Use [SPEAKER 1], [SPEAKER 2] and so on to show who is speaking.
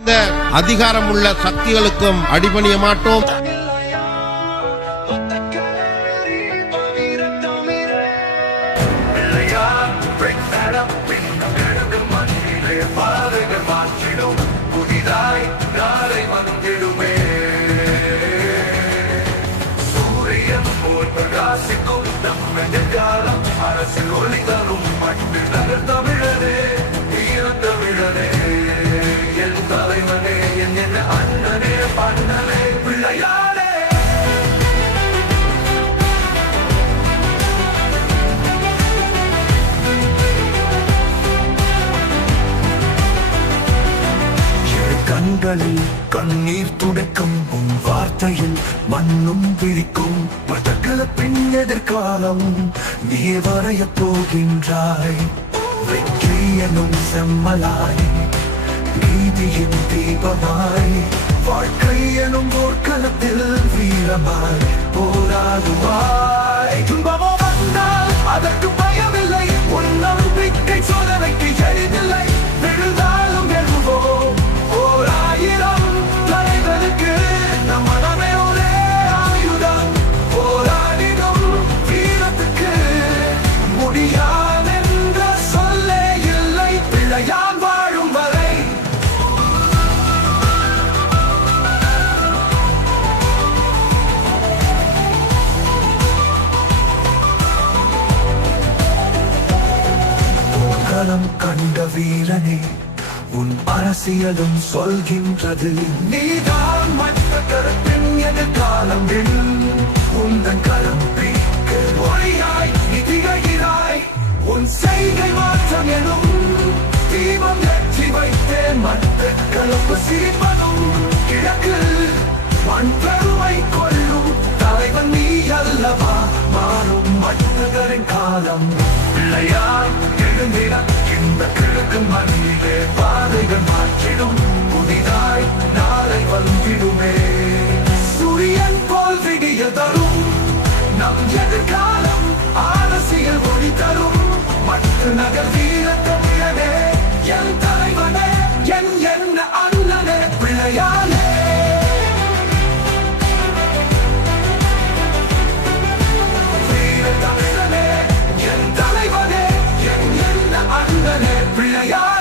[SPEAKER 1] இந்த அதிகாரம் உள்ள சக்திகளுக்கும் அடிபணிய மாட்டோம்.
[SPEAKER 2] Break that up, கிழக்கு மண்ணிலே பாதைகள் மாற்றிடும் கண்களில் கண்ணீர் துடைக்கும் உன் வார்த்தையில் மண்ணும் பிரிக்கும் மதக்கல பின் எதிர்காலம் நீ வரைய போகின்றாய். வெற்றி எனும் செம்மலாய் நீதியின் தீபமாய். வாழ்க்கை எனும் போர்க்களத்தில் வீரமாய் போராடுவாய். துன்பமோ வந்தால் அதற்கு களம் கண்ட வீரனே உன் அரசியலும் சொல்கின்றது. நீதான் மற்ற கருத்தின் எதிர்காலம் உந்தன் களம் பிடிக்க ஒளியாய் நீ திகழ்கிறாய். உன் செய்கை மாற்றம் எனும் தீபம் வெற்றி வைத்தே மற்ற கலப்பு சிரிப்பதும் கிழக்கு. மண் பெருமை கொள்ளும் தலைவன் நீ அல்லவா? மாறும் மன்னர்களின் காலம். பிள்ளையார் எழுந்திட இந்த கிழக்கு மணியிலே பாதைகள் மாற்றிடும். புதிதாய் Yeah.